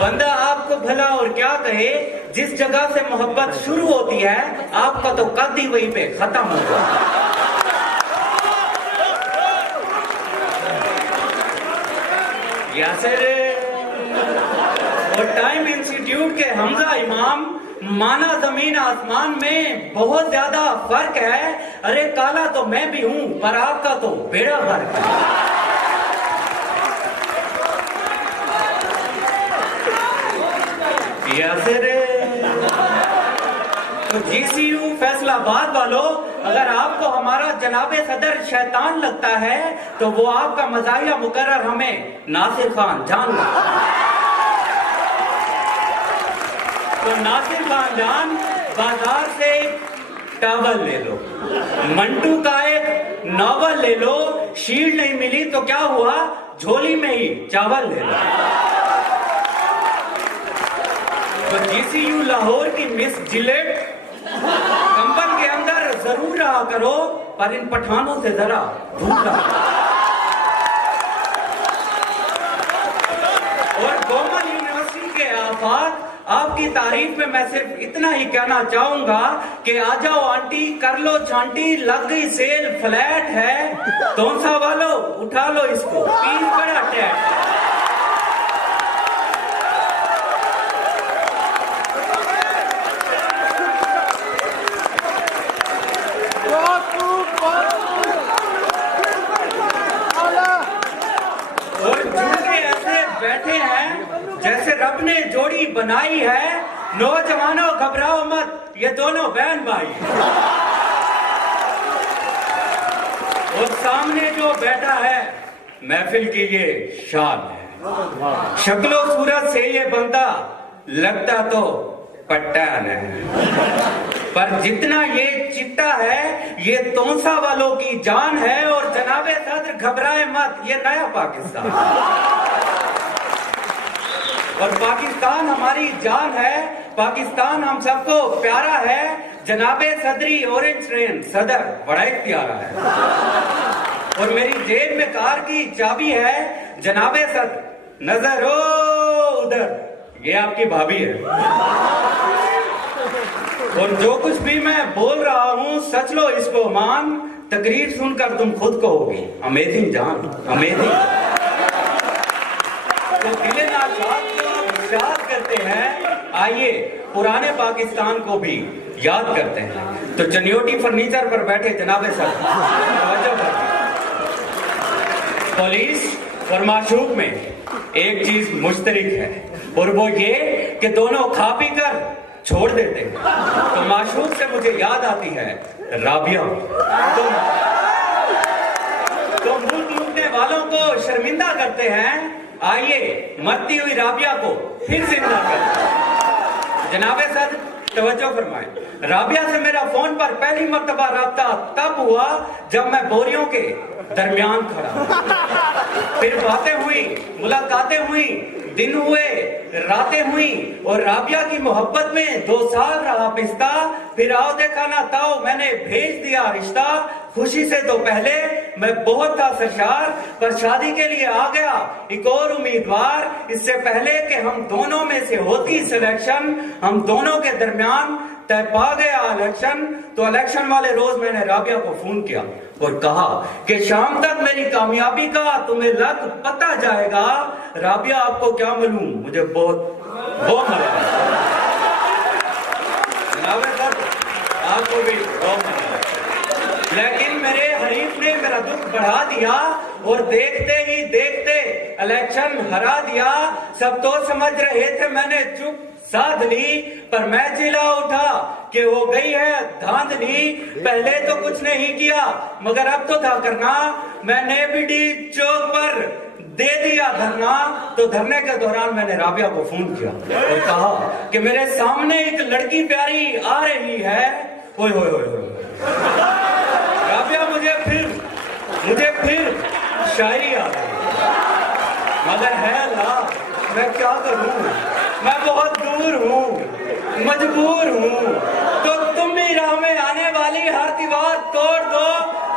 बंदा आपको भला और क्या कहे, जिस जगह से मोहब्बत शुरू होती है आपका तो कद ही वहीं पे खत्म होगा। यासिर और टाइम इंस्टीट्यूट के हमजा इमाम, माना जमीन आसमान में बहुत ज्यादा फर्क है। अरे काला तो मैं भी हूं पर आपका तो बेड़ा फर्क है। यासिर तो GCU फैसलाबाद वालों, अगर आपको हमारा जनाबे सदर शैतान लगता है तो वो आपका मज़ाहिया मुकर्रर हमें नासिर खान जान लगता है। तो नासिर खान जान, बाजार से टॉवल ले लो, मंटू का एक नॉवल ले लो, शील्ड नहीं मिली तो क्या हुआ, झोली में ही चावल ले लो। तो GCU लाहौर की मिस जिलेट, कंबल के अंदर जरूर रहा करो पर इन पठानों से जरा दूर रहा। और गोमल यूनिवर्सिटी के आफाक, आपकी तारीफ में मैं सिर्फ इतना ही कहना चाहूंगा कि आ जाओ आंटी, कर लो छांटी, लग गई सेल, फ्लैट है तोंसा वालों, उठा लो इसको, पीस बड़ा टैट। बैठे हैं जैसे रब ने जोड़ी बनाई है, नौजवानों घबराओ मत, ये दोनों बहन भाई। और सामने जो बैठा है महफिल की ये शान है। शक्लो सूरत से ये बंदा लगता तो पट्टान है, पर जितना ये चिट्टा है ये तोंसा वालों की जान है। और जनाबे सदर घबराए मत, ये नया पाकिस्तान और पाकिस्तान हमारी जान है, पाकिस्तान हम सबको प्यारा है। जनाबे सदरी ऑरेंज ट्रेन सदर बड़ा एक प्यारा है। और मेरी जेब में कार की चाबी है, जनाबे सदर नजर हो उधर, ये आपकी भाभी है। और जो कुछ भी मैं बोल रहा हूँ सच लो इसको मान, तकरीर सुनकर तुम खुद कहोगी अमेजिंग जान, अमेजिंग। तो दिले नाशाद को याद करते हैं, आइए पुराने पाकिस्तान को भी याद करते हैं। तो चनियोटी फर्नीचर पर बैठे जनाबे सर, पुलिस और माशूक में एक चीज मुश्तरक है और वो ये कि दोनों खा पी कर छोड़ देते हैं। तो माशूक से मुझे याद आती है राबिया। तो मुंह टूटने वालों को शर्मिंदा करते हैं, आइए मरती हुई राबिया को फिर जिंदा करें। जनाबे सर तवज्जो फरमाएं, राबिया से मेरा फोन पर पहली मर्तबा राब्ता तब हुआ जब मैं बोरियों के दरमियान खड़ा। फिर बातें हुई, मुलाकातें हुई, दिन हुए, रातें हुई और राबिया की मोहब्बत में 2 साल रहा पिस्ता। फिर आओ देखा ना ताओ, मैंने भेज दिया रिश्ता। खुशी से तो पहले मैं बहुत था सरशार, पर शादी के लिए आ गया एक और उम्मीदवार। इससे पहले कि हम दोनों में से होती सिलेक्शन, हम दोनों के दरमियान तय पा गया इलेक्शन। तो इलेक्शन वाले रोज मैंने राबिया को फोन किया और कहा कि शाम तक मेरी कामयाबी का तुम्हें लग पता जाएगा। राबिया आपको क्या मालूम, मुझे बहुत मजा आया। आपको भी बहुत मजा आया, लेकिन मेरे हरीफ ने मेरा दुख बढ़ा दिया और देखते ही देखते इलेक्शन हरा दिया। सब तो समझ रहे थे मैंने चुप साध ली, पर मैं चिल्ला उठा कि हो गई है धांधली। पहले तो कुछ नहीं किया मगर अब तो था करना। मैंने बीडी चौक पर दे दिया धरना। तो धरने के दौरान मैंने राबिया को फोन किया और कहा कि मेरे सामने एक लड़की प्यारी आ रही है। ओए होए होए होए, राबिया मुझे फिर शायरी आ गई, मगर है अल्लाह मैं क्या करूं, मैं बहुत दूर हूँ, मजबूर हूँ। तो तुम भी राह में आने वाली हर दीवार तोड़ दो।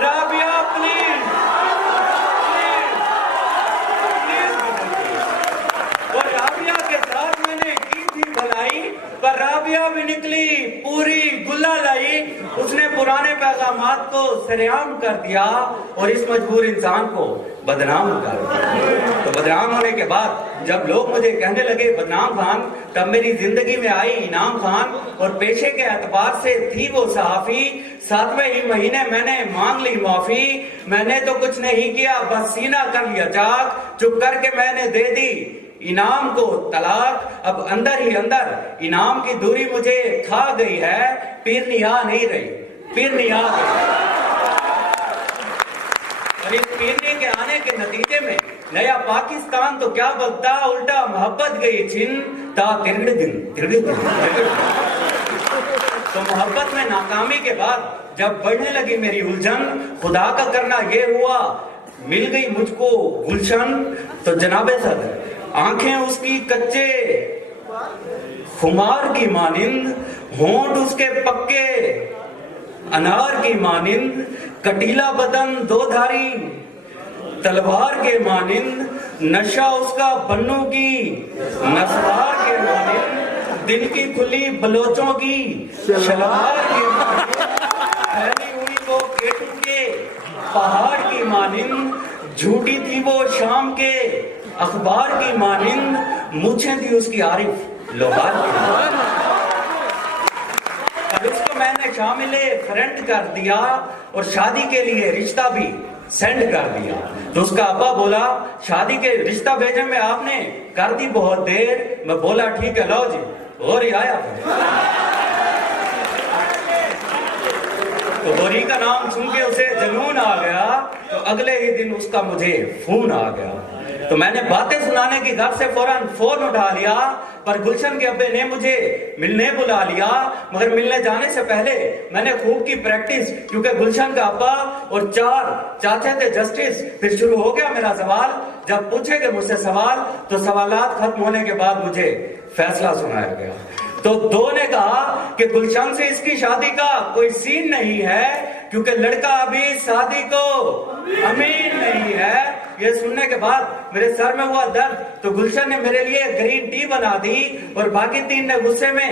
राबिया प्लीज, प्लीज, पुराने पैगामात को सरेआम कर दिया और इस मजबूर इंसान को बदनाम कर दिया। तो बदनाम होने के बाद जब लोग मुझे कहने लगे बदनाम खान, तब मेरी जिंदगी में आई इनाम खान, और पेशे के एतबार से थी वो सहाफी। 7वें ही महीने मैंने मांग ली माफी, मैंने तो कुछ नहीं किया बस सीना कर लिया चाक, चुप करके मैंने दे दी इनाम को तलाक। अब अंदर ही अंदर इनाम की दूरी मुझे खा गई है, पीरनी आ नहीं रही, पीरनी आ गई। और इस पीरनी के आने के नतीजे में नया पाकिस्तान तो क्या बदता, उल्टा मोहब्बत गई छिन ता तिरगड़े दिन। तो मोहब्बत में नाकामी के बाद जब बढ़ने लगी मेरी उलझन, खुदा का करना ये हुआ मिल गई मुझको गुलशन। तो जनाबे सदर आंखें उसकी कच्चे खुमार की मानिंद, होंठ उसके पक्के अनार की मानिंद, कटीला बदन दो धारी तलवार के मानिंद, नशा उसका बन्नू की नसवार के मानिंद, दिल की खुली बलोचों की शलवार के मानिंद, फैली हुई वो केटू के पहाड़ की मानिंद, झूठी थी वो शाम के अखबार की मानिंद, मूछें थी उसकी आरिफ लोहार की। अब इसको मैंने शामिले फ्रेंड कर दिया और शादी के लिए रिश्ता भी सेंड कर दिया। तो उसका अब्बा बोला शादी के रिश्ता भेजने में आपने कर दी बहुत देर। मैं बोला ठीक है लो जी, और ही आया। तो गोरी का नाम सुन के उसे जुनून आ गया, तो अगले ही दिन उसका मुझे फोन आ गया। तो मैंने बातें सुनाने की घर से फौरन फोन उठा लिया, पर गुलशन के अब्बे ने मुझे मिलने बुला लिया। मगर मिलने जाने से पहले मैंने खूब की प्रैक्टिस, क्योंकि गुलशन का अब्बा और 4 चाचे थे जस्टिस। फिर शुरू हो गया मेरा सवाल। जब पूछेंगे मुझसे सवाल तो सवालात खत्म होने के बाद मुझे फैसला सुनाया गया। तो 2 ने कहा कि गुलशन से इसकी शादी का कोई सीन नहीं है, क्योंकि लड़का अभी शादी को अमीन नहीं है। ये सुनने के बाद मेरे सर में हुआ दर्द। तो गुलशन ने मेरे लिए ग्रीन टी बना दी और बाकी 3 ने गुस्से में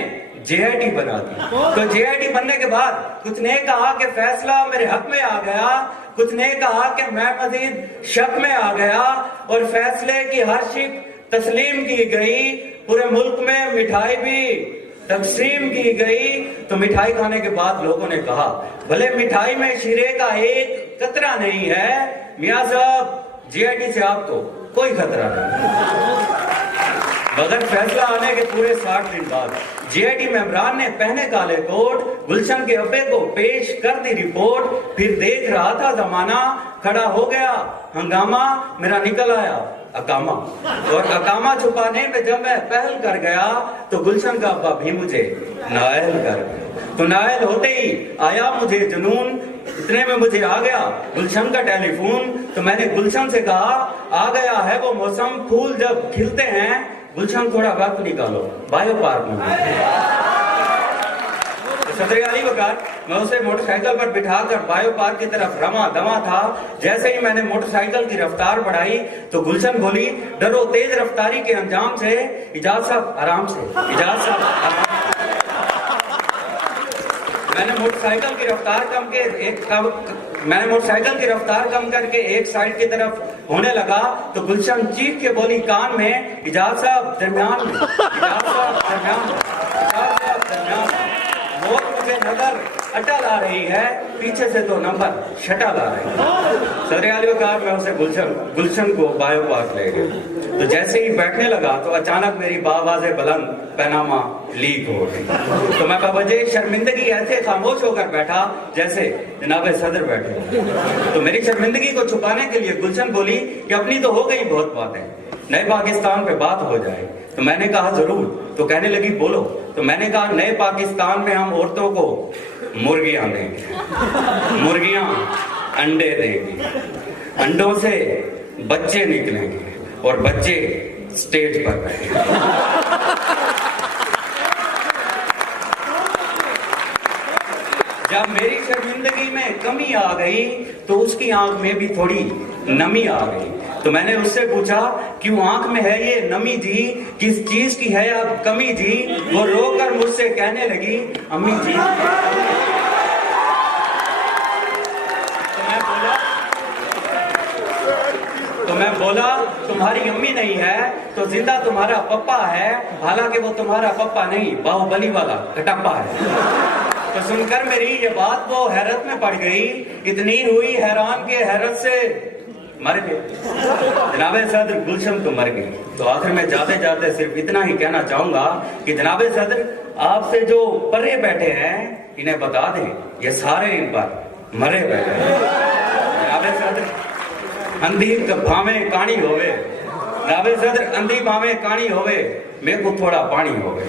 JIT बना दी। तो JIT बनने के बाद कुछ ने कहा कि फैसला मेरे हक में आ गया, कुछ ने कहा कि मैं मजीद शक में आ गया, और फैसले की हर शिक तस्लीम की गई। पूरे मुल्क में मिठाई भी तकसीम की गई। तो मिठाई खाने के बाद लोगों ने कहा भले मिठाई में शीरे का एक कतरा नहीं है, मियां साहब JIT से आपको कोई खतरा नहीं। मगर फैसला आने के पूरे 60 दिन बाद JIT मेंबरान ने पहने काले कोट गुलशन के अब्बे को पेश कर दी रिपोर्ट। फिर देख रहा था जमाना, खड़ा हो गया हंगामा, मेरा निकल आया अकामा। और अकामा छुपाने में जब मैं पहल कर गया तो गुलशन का अब्बा भी मुझे नायल कर गया। तो नायल होते ही आया मुझे जुनून, इतने में मुझे आ गया गुलशन का टेलीफोन। तो मैंने गुलशन से कहा आ गया है वो मौसम, फूल जब खिलते हैं, गुलशन थोड़ा वक्त निकालो बायो पार्क में। सदर अली वकार मैं उसे मोटरसाइकिल पर बिठाकर बायो पार्क की तरफ रमा दमा था। जैसे ही मैंने मोटरसाइकिल की रफ्तार बढ़ाई तो गुलशन बोली डरो तेज रफ्तारी के अंजाम से, इजाज साहब आराम से, इजाज साहब आराम से। मैंने मोटरसाइकिल की रफ्तार कम करके एक साइड की तरफ होने लगा तो गुलशन चीख के बोली कान में इजाज साहब दरमियान में, इजाज साहब दरमियान में, इजाज साहब दरमियान में। वो मुझे नजर अटल आ रही है, पीछे से 2 नंबर शटल आ रही है। सदर आली वकार में उसे गुलशन को बायो पार्क ले गए। तो जैसे ही बैठने लगा तो अचानक मेरी बावाज़े बुलंद पैनामा लीक हो गई। तो मैं बाबा शर्मिंदगी ऐसे खामोश होकर बैठा जैसे जनाब सदर बैठे। तो मेरी शर्मिंदगी को छुपाने के लिए गुलशन बोली कि अपनी तो हो गई बहुत बातें, नए पाकिस्तान पे बात हो जाए। तो मैंने कहा जरूर। तो कहने लगी बोलो। तो मैंने कहा नए पाकिस्तान में हम औरतों को मुर्गियां देंगे, मुर्गियां अंडे देंगी, अंडों से बच्चे निकलेंगे और बच्चे स्टेज पर बैठेंगे। जब मेरी शर्मिंदगी में कमी आ गई तो उसकी आंख में भी थोड़ी नमी आ गई। तो मैंने उससे पूछा क्यों आंख में है ये नमी जी, किस चीज की है अब कमी जी? वो रोकर मुझसे कहने लगी अम्मी जी मैं बोला तुम्हारी अम्मी नहीं है तो जिंदा तुम्हारा पप्पा है, हालांकि वो तुम्हारा पप्पा नहीं, बाहुबली वाला कटप्पा है। तो सुनकर मेरी ये बात वो हैरत में पड़ गई, इतनी हुई हैरान के हैरत से मर गए। जनाबे सदर गुलशन तो मर गई। तो आखिर में जाते जाते सिर्फ इतना ही कहना चाहूंगा कि जनाबे सदर आपसे जो परे बैठे हैं इन्हें बता दें, ये सारे इन पर मरे बैठे हैं। जनाबे सदर अंधी भावे कानी होवे, जनाबे सदर अंधी भावे कानी होवे, मेरे को थोड़ा पानी होवे।